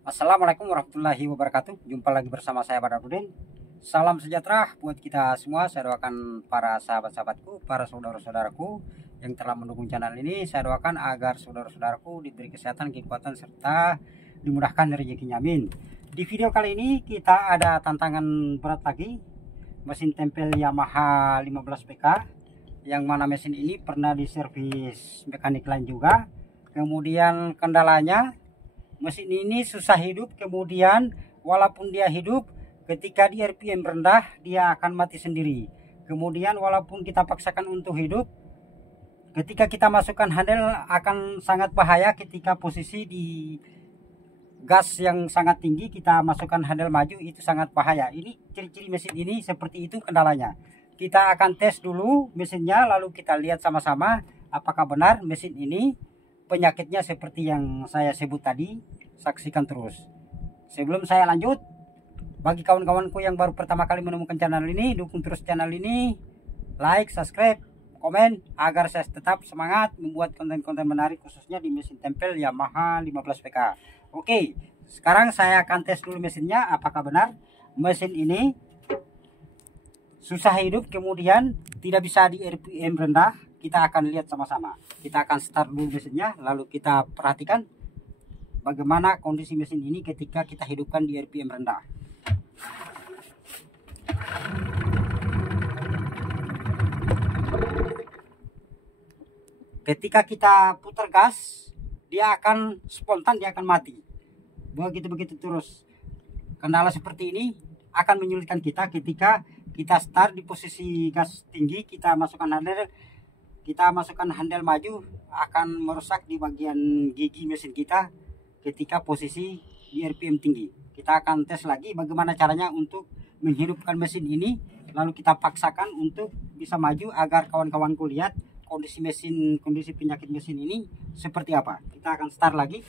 Assalamualaikum warahmatullahi wabarakatuh. Jumpa lagi bersama saya Badarudin. Salam sejahtera buat kita semua. Saya doakan para sahabat-sahabatku, para saudara-saudaraku yang telah mendukung channel ini. Saya doakan agar saudara-saudaraku diberi kesehatan, kekuatan, serta dimudahkan rezekinya. Amin. Di video kali ini kita ada tantangan berat lagi. Mesin tempel Yamaha 15 PK, yang mana mesin ini pernah diservis mekanik lain juga. Kemudian kendalanya, mesin ini susah hidup. Kemudian walaupun dia hidup, ketika di RPM rendah dia akan mati sendiri. Kemudian walaupun kita paksakan untuk hidup, ketika kita masukkan handle akan sangat bahaya. Ketika posisi di gas yang sangat tinggi, kita masukkan handle maju, itu sangat bahaya. Ini ciri-ciri mesin ini seperti itu kendalanya. Kita akan tes dulu mesinnya, lalu kita lihat sama-sama apakah benar mesin ini penyakitnya seperti yang saya sebut tadi. Saksikan terus. Sebelum saya lanjut, bagi kawan-kawanku yang baru pertama kali menemukan channel ini, dukung terus channel ini, like, subscribe, komen, agar saya tetap semangat membuat konten-konten menarik, khususnya di mesin tempel Yamaha 15 PK. Oke, sekarang saya akan tes dulu mesinnya, apakah benar mesin ini susah hidup, kemudian tidak bisa di RPM rendah. Kita akan lihat sama-sama. Kita akan start dulu mesinnya, lalu kita perhatikan bagaimana kondisi mesin ini ketika kita hidupkan di RPM rendah. Ketika kita putar gas, dia akan spontan, dia akan mati. Begitu terus. Kendala seperti ini akan menyulitkan kita ketika kita start di posisi gas tinggi, kita masukkan handle maju, akan merusak di bagian gigi mesin kita ketika posisi di RPM tinggi. Kita akan tes lagi bagaimana caranya untuk menghidupkan mesin ini, lalu kita paksakan untuk bisa maju agar kawan-kawanku lihat kondisi mesin, kondisi penyakit mesin ini seperti apa. Kita akan start lagi.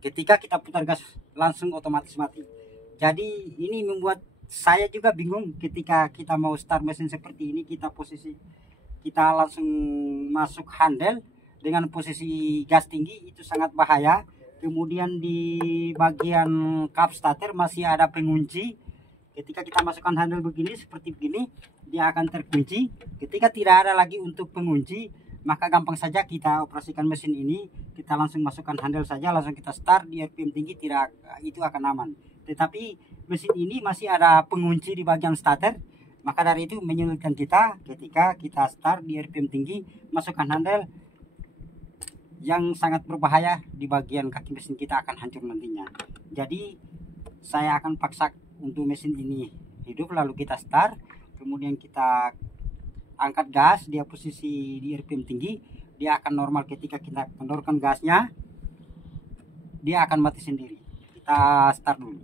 Ketika kita putar gas langsung otomatis mati. Jadi ini membuat saya juga bingung ketika kita mau start mesin seperti ini. Kita langsung masuk handle dengan posisi gas tinggi, itu sangat bahaya. Kemudian di bagian kap starter masih ada pengunci. Ketika kita masukkan handle begini, seperti begini, dia akan terkunci. Ketika tidak ada lagi untuk pengunci, maka gampang saja kita operasikan mesin ini. Kita langsung masukkan handle saja, langsung kita start di RPM tinggi, tidak, itu akan aman. Tetapi mesin ini masih ada pengunci di bagian starter, maka dari itu menyulitkan kita ketika kita start di RPM tinggi, masukkan handle yang sangat berbahaya. Di bagian kaki mesin kita akan hancur nantinya. Jadi saya akan paksa untuk mesin ini hidup, lalu kita start, kemudian kita angkat gas, dia posisi di RPM tinggi, dia akan normal. Ketika kita kendorkan gasnya, dia akan mati sendiri. Kita start dulu.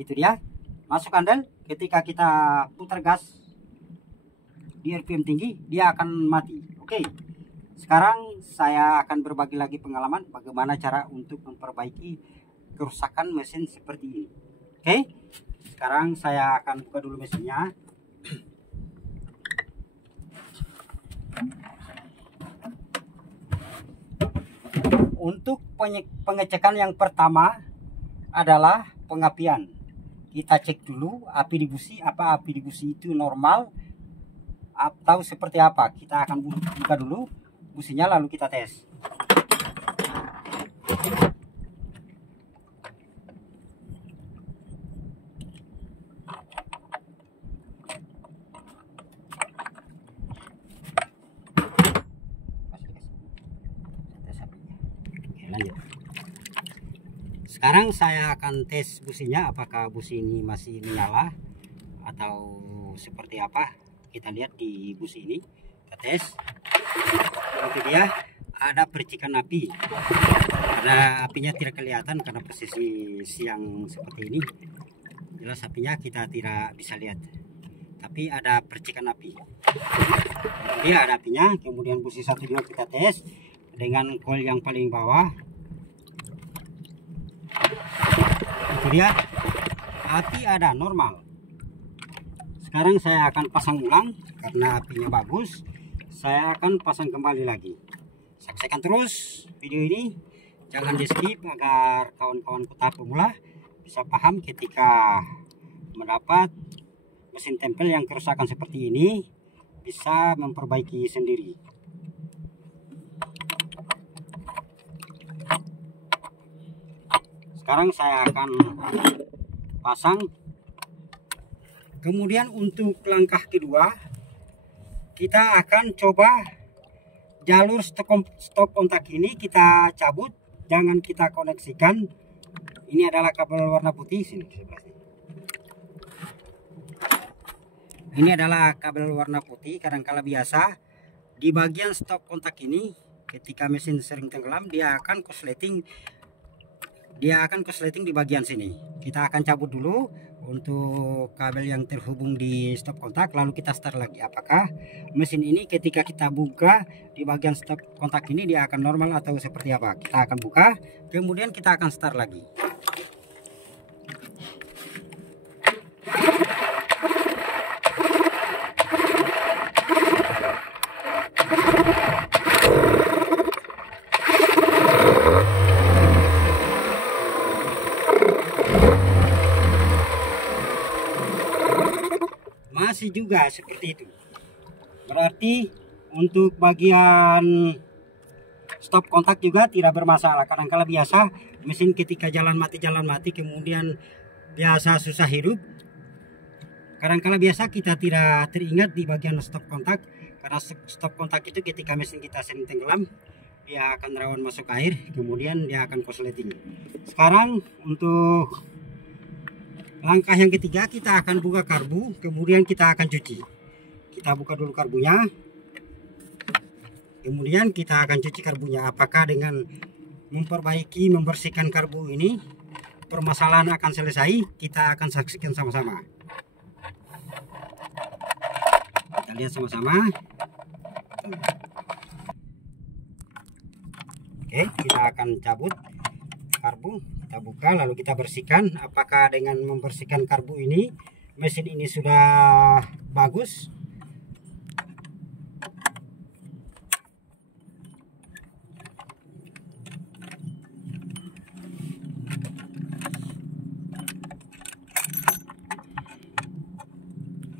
Itu dia, masuk handle. Ketika kita putar gas di RPM tinggi, dia akan mati. Oke, sekarang saya akan berbagi lagi pengalaman bagaimana cara untuk memperbaiki kerusakan mesin seperti ini. Oke, sekarang saya akan buka dulu mesinnya. Untuk pengecekan yang pertama adalah pengapian. Kita cek dulu api di busi, apa api di busi itu normal atau seperti apa. Kita akan buka dulu businya, lalu kita tes. Lanjut. Sekarang saya akan tes businya, apakah busi ini masih menyala atau seperti apa. Kita lihat di busi ini, kita tes. Itu dia, ada percikan api. Ada apinya tidak kelihatan karena posisi siang seperti ini. Jelas apinya kita tidak bisa lihat, tapi ada percikan api. Dia ada apinya. Kemudian busi satu juga kita tes dengan coil yang paling bawah. Itu dia, api ada normal. Sekarang saya akan pasang ulang karena apinya bagus. Saya akan pasang kembali lagi. Saksikan terus video ini, jangan di skip agar kawan-kawan tahap pemula bisa paham ketika mendapat mesin tempel yang kerusakan seperti ini, bisa memperbaiki sendiri. Sekarang saya akan pasang. Kemudian untuk langkah kedua, kita akan coba jalur stop kontak ini kita cabut, jangan kita koneksikan. Ini adalah kabel warna putih sini. Ini adalah kabel warna putih. Kadangkala biasa di bagian stop kontak ini, ketika mesin sering tenggelam, dia akan korsleting di bagian sini. Kita akan cabut dulu untuk kabel yang terhubung di stop kontak, lalu kita start lagi. Apakah mesin ini ketika kita buka di bagian stop kontak ini dia akan normal atau seperti apa? Kita akan buka, kemudian kita akan start lagi. Masih juga seperti itu. Berarti untuk bagian stop kontak juga tidak bermasalah. Kadangkala biasa mesin ketika jalan mati kemudian biasa susah hidup. Kadangkala biasa kita tidak teringat di bagian stop kontak, karena stop kontak itu ketika mesin kita sering tenggelam dia akan rawan masuk air, kemudian dia akan korsleting. Sekarang untuk langkah yang ketiga, kita akan buka karbu, kemudian kita akan cuci. Kita buka dulu karbunya, kemudian kita akan cuci karbunya. Apakah dengan membersihkan karbu ini permasalahan akan selesai? Kita akan saksikan sama-sama. Kita lihat sama-sama. Oke, kita akan cabut karbu, kita buka lalu kita bersihkan. Apakah dengan membersihkan karbu ini mesin ini sudah bagus?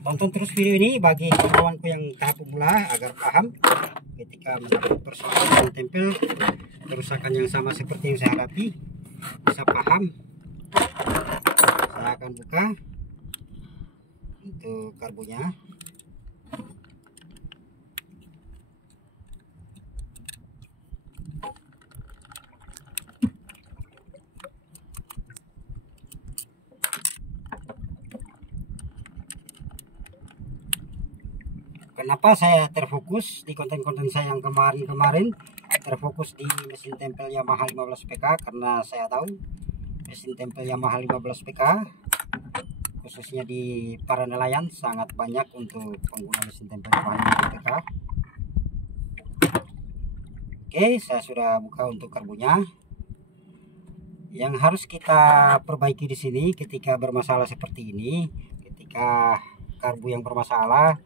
Tonton terus video ini bagi kawanku yang tahap pemula agar paham ketika mendapat persoalan tempel kerusakan yang sama seperti yang saya hadapi, bisa paham. Saya akan buka untuk karbunya. Kenapa saya terfokus di konten-konten saya yang kemarin terfokus di mesin tempel Yamaha 15 PK, karena saya tahu mesin tempel Yamaha 15 PK khususnya di para nelayan sangat banyak untuk pengguna mesin tempel Yamaha 15 PK. Oke, saya sudah buka untuk karbunya. Yang harus kita perbaiki di sini ketika bermasalah seperti ini, ketika karbu yang bermasalah,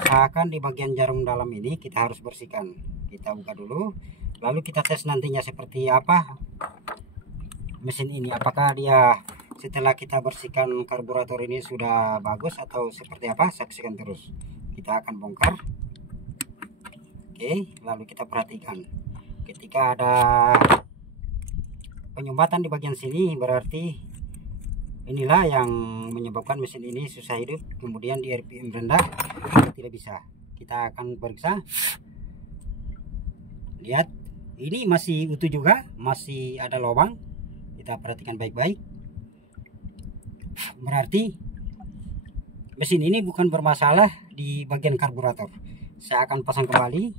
usahakan di bagian jarum dalam ini kita harus bersihkan. Kita buka dulu, lalu kita tes nantinya seperti apa mesin ini. Apakah dia setelah kita bersihkan karburator ini sudah bagus atau seperti apa? Saksikan terus. Kita akan bongkar. Oke, lalu kita perhatikan. Ketika ada penyumbatan di bagian sini, berarti inilah yang menyebabkan mesin ini susah hidup, kemudian di RPM rendah tidak bisa. Kita akan periksa. Lihat, ini masih utuh juga, masih ada lubang. Kita perhatikan baik-baik. Berarti mesin ini bukan bermasalah di bagian karburator. Saya akan pasang kembali,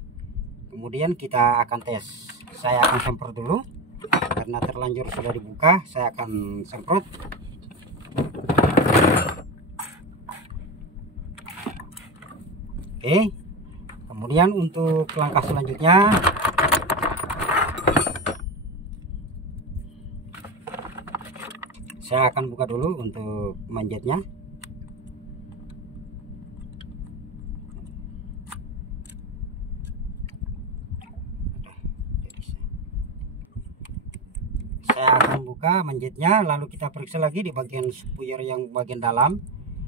kemudian kita akan tes. Saya akan semprot dulu karena terlanjur sudah dibuka. Saya akan semprot. Oke, kemudian untuk langkah selanjutnya Saya akan buka dulu untuk manjetnya. Saya akan buka manjetnya, lalu kita periksa lagi di bagian spuyer yang bagian dalam.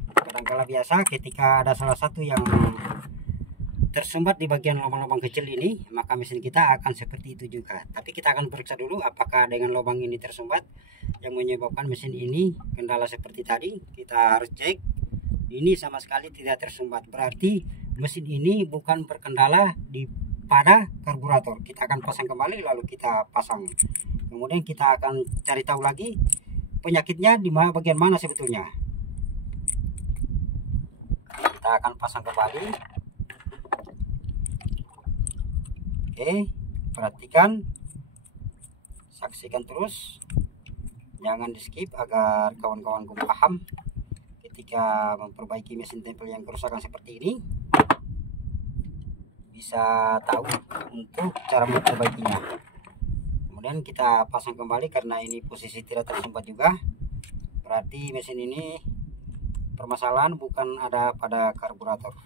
Kadangkala biasa ketika ada salah satu yang tersumbat di bagian lubang-lubang kecil ini, maka mesin kita akan seperti itu juga. Tapi kita akan periksa dulu apakah dengan lubang ini tersumbat yang menyebabkan mesin ini kendala seperti tadi. Kita harus cek, ini sama sekali tidak tersumbat, berarti mesin ini bukan berkendala pada karburator. Kita akan pasang kembali, lalu kita pasang. Kemudian kita akan cari tahu lagi penyakitnya di bagian mana sebetulnya. Kita akan pasang kembali. Oke, perhatikan, saksikan terus, jangan di skip agar kawan-kawanku paham ketika memperbaiki mesin tempel yang kerusakan seperti ini, bisa tahu untuk cara memperbaikinya. Kemudian kita pasang kembali karena ini posisi tidak tersumbat juga, berarti mesin ini permasalahan bukan ada pada karburator.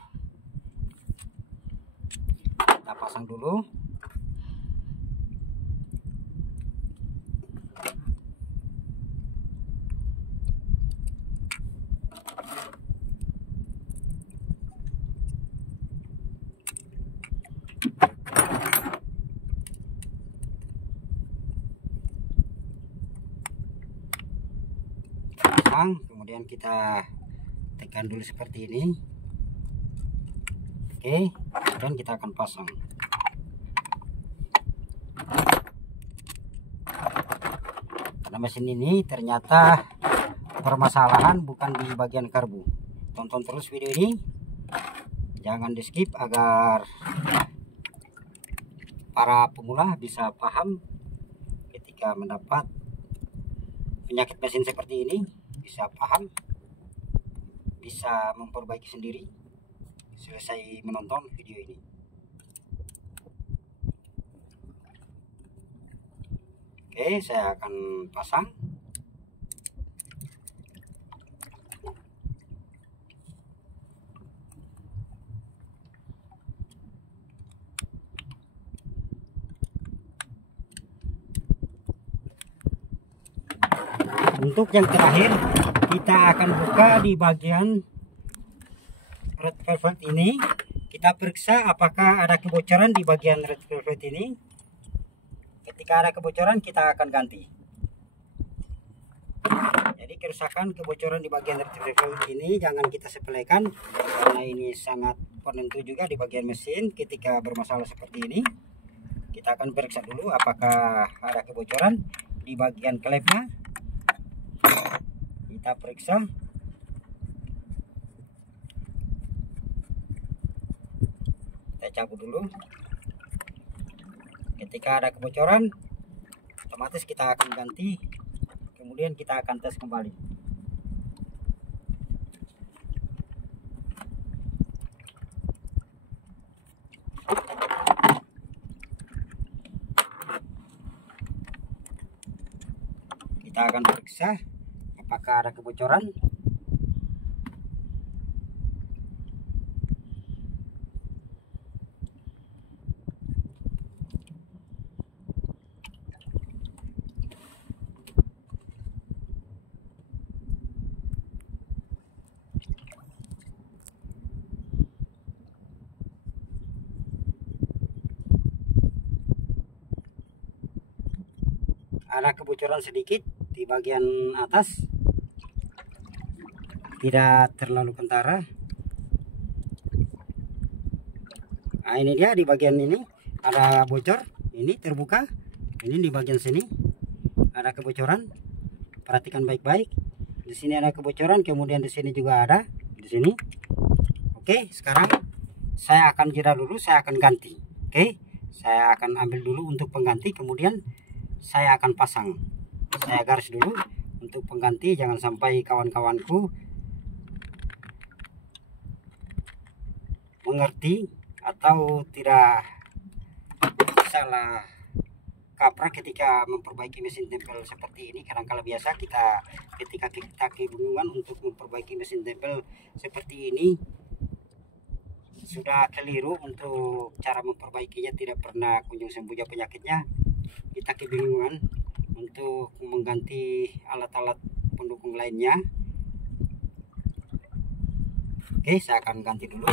Kita pasang dulu. Kemudian kita tekan dulu seperti ini. Oke, kemudian kita akan pasang. Karena mesin ini ternyata permasalahan bukan di bagian karbu. Tonton terus video ini, jangan di skip agar para pemula bisa paham ketika mendapat penyakit mesin seperti ini, bisa paham, bisa memperbaiki sendiri selesai menonton video ini. Oke, saya akan pasang. Untuk yang terakhir, kita akan buka di bagian red velvet ini. Kita periksa apakah ada kebocoran di bagian red velvet ini. Ketika ada kebocoran, kita akan ganti. Jadi kerusakan kebocoran di bagian red velvet ini jangan kita sepelekan, karena ini sangat penentu juga di bagian mesin. Ketika bermasalah seperti ini, kita akan periksa dulu apakah ada kebocoran di bagian klepnya. Kita periksa. Kita cabut dulu. Ketika ada kebocoran, otomatis kita akan ganti. Kemudian kita akan tes kembali. Kita akan periksa apakah ada kebocoran. Ada kebocoran sedikit di bagian atas, tidak terlalu kentara. Nah, ini dia di bagian ini ada bocor, ini terbuka, ini di bagian sini ada kebocoran. Perhatikan baik-baik, di sini ada kebocoran, kemudian di sini juga ada, di sini. Oke, sekarang saya akan jeda dulu, saya akan ganti. Oke, saya akan ambil dulu untuk pengganti, kemudian saya akan pasang. Saya garis dulu untuk pengganti, jangan sampai kawan-kawanku mengerti atau tidak salah kaprah ketika memperbaiki mesin tempel seperti ini. Kadang-kala biasa kita ketika kita kebingungan untuk memperbaiki mesin tempel seperti ini, sudah keliru untuk cara memperbaikinya, tidak pernah kunjung sembuh penyakitnya, kita kebingungan untuk mengganti alat-alat pendukung lainnya. Oke, saya akan ganti dulu.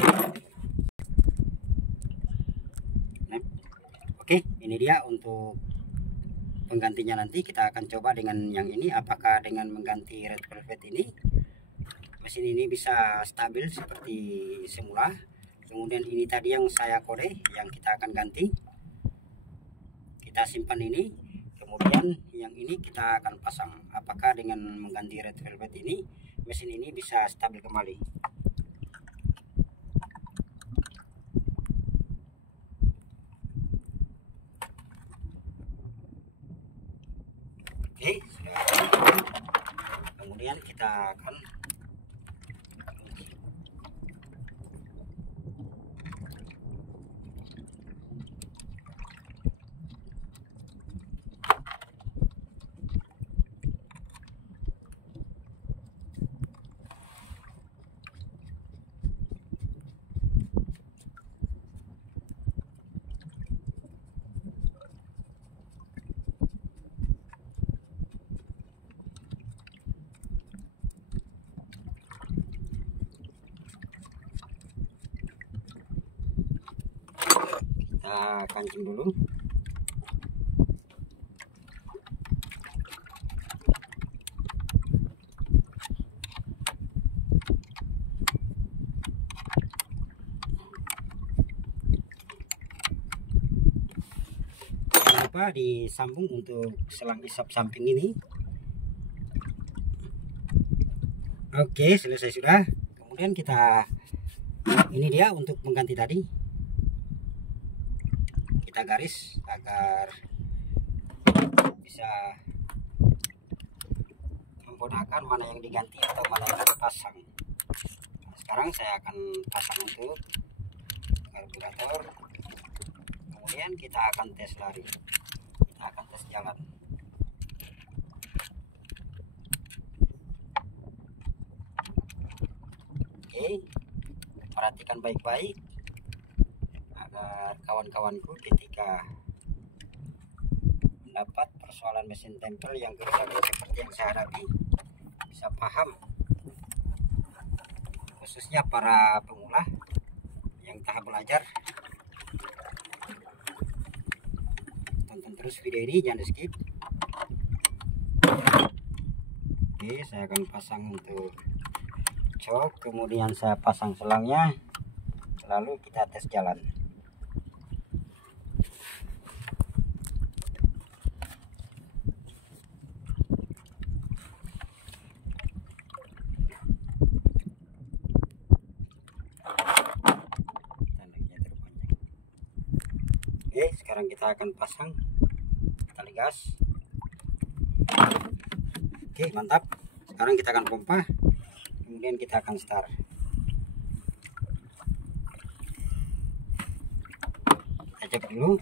Nah, oke, ini dia untuk penggantinya. Nanti kita akan coba dengan yang ini, apakah dengan mengganti red velvet ini mesin ini bisa stabil seperti semula. Kemudian ini tadi yang saya kode yang kita akan ganti, kita simpan ini. Kemudian yang ini kita akan pasang, apakah dengan mengganti red velvet ini mesin ini bisa stabil kembali. Oke, sudah. Kemudian kita akan kancing dulu. Jangan lupa disambung untuk selang isap samping ini. Oke, selesai sudah. Kemudian kita, ini dia untuk mengganti tadi, kita garis agar bisa membedakan mana yang diganti atau mana yang dipasang. Nah, sekarang saya akan pasang untuk karburator. Kemudian kita akan tes lari, kita akan tes jalan. Oke, perhatikan baik-baik agar kawan-kawanku ketika mendapat persoalan mesin tempel yang berbagai seperti yang saya hadapi bisa paham, khususnya para pemula yang tahap belajar. Tonton terus video ini, jangan di skip. Oke, saya akan pasang untuk cok, kemudian saya pasang selangnya, lalu kita tes jalan. Oke, sekarang kita akan pasang tali gas. Oke, mantap. Sekarang kita akan pompa, kemudian kita akan start. Kita cek dulu.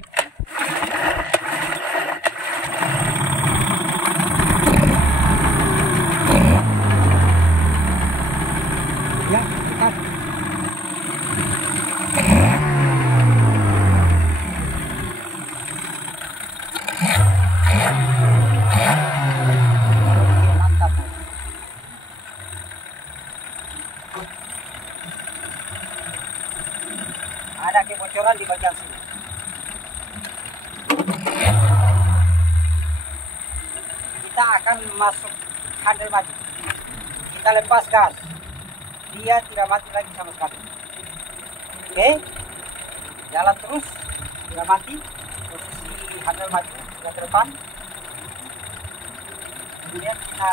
Ya, dekat. Ada kebocoran di bagian sini. Kita akan masuk handle maju. Kita lepas gas. Dia tidak mati lagi sama sekali. Oke. Jalan terus. Tidak mati. Posisi handle maju ke depan. Kemudian kita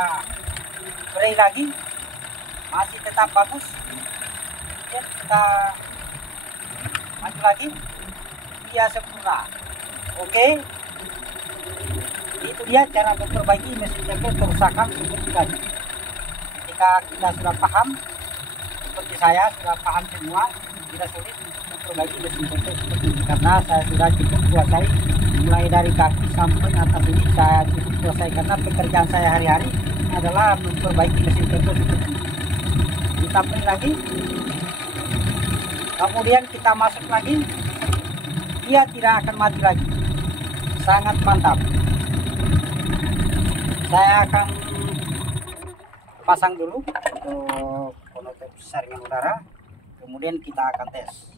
brake lagi. Masih tetap bagus. Kemudian kita maju lagi, dia sempurna. Oke, itu dia cara memperbaiki mesin tempel kerusakan seperti tadi. Ketika kita sudah paham, seperti saya sudah paham semua, tidak sulit untuk memperbaiki mesin tempel seperti ini, karena saya sudah cukup kuasai mulai dari kaki sampai atas ini saya cukup selesai, karena pekerjaan saya hari-hari adalah memperbaiki mesin tempel seperti ini. Kita beri lagi, kemudian kita masuk lagi, dia tidak akan mati lagi, sangat mantap. Saya akan pasang dulu untuk penutup saringan udara, kemudian kita akan tes.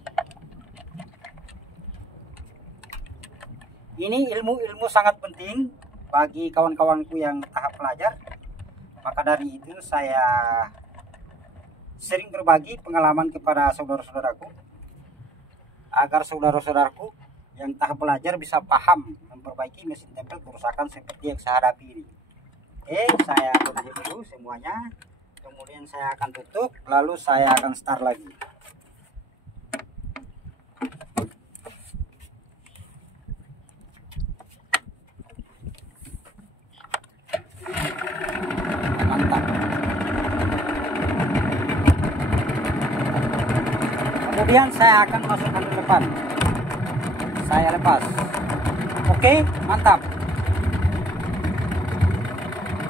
Ini ilmu-ilmu sangat penting bagi kawan-kawanku yang tahap pelajar. Maka dari itu saya sering berbagi pengalaman kepada saudara-saudaraku, agar saudara-saudaraku yang tahap pelajar bisa paham memperbaiki mesin tempel kerusakan seperti yang saya hadapi ini. Oke, saya benahi dulu semuanya, kemudian saya akan tutup, lalu saya akan start lagi. Mantap. Kemudian saya akan masukkan ke depan. Saya lepas. Oke, mantap.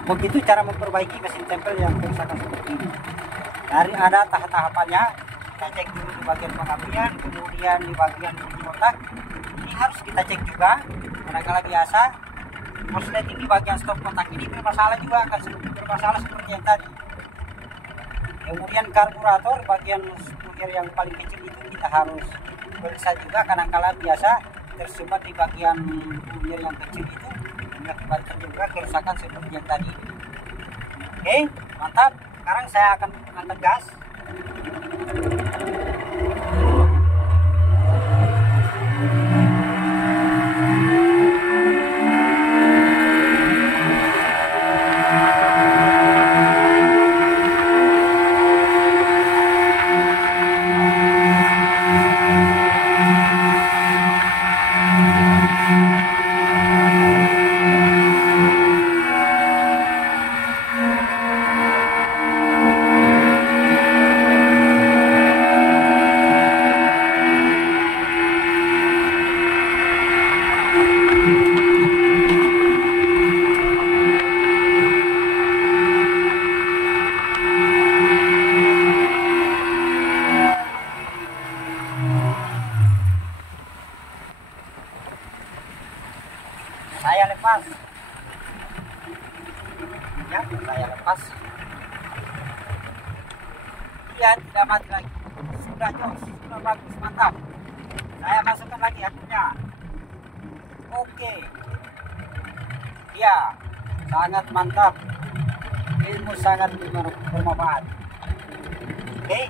Begitu cara memperbaiki mesin tempel yang kerusakan seperti ini. Dari ada tahap-tahapannya, kita cek dulu di bagian pengapian, kemudian di bagian kunci kontak. Ini harus kita cek juga. Kadang-kala biasa korsleting di bagian stop kontak ini bermasalah juga, akan bermasalah seperti yang tadi. Kemudian karburator bagian sputter yang paling kecil itu kita harus periksa juga, kadang-kala biasa tersebar di bagian sputter yang kecil itu mengakibatkan juga kerusakan seperti yang tadi. Oke, mantap. Sekarang saya akan angkat gas. Saya lepas ya, saya lepas, dia tidak mati lagi, sudah jos, sudah bagus, mantap. Saya masukkan lagi akhirnya. Oke, ya, sangat mantap, ilmu sangat bermanfaat. Oke,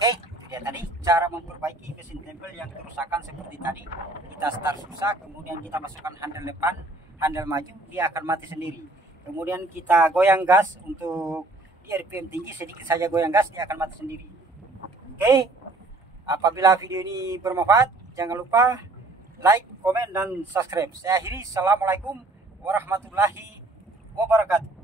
itu dia tadi cara memperbaiki mesin tempel yang kerusakan seperti tadi. Kita start susah, kemudian kita masukkan handle depan, handle maju, dia akan mati sendiri. Kemudian kita goyang gas untuk di RPM tinggi, sedikit saja goyang gas, dia akan mati sendiri. Oke, apabila video ini bermanfaat, jangan lupa like, komen, dan subscribe. Saya akhiri, assalamualaikum warahmatullahi wabarakatuh.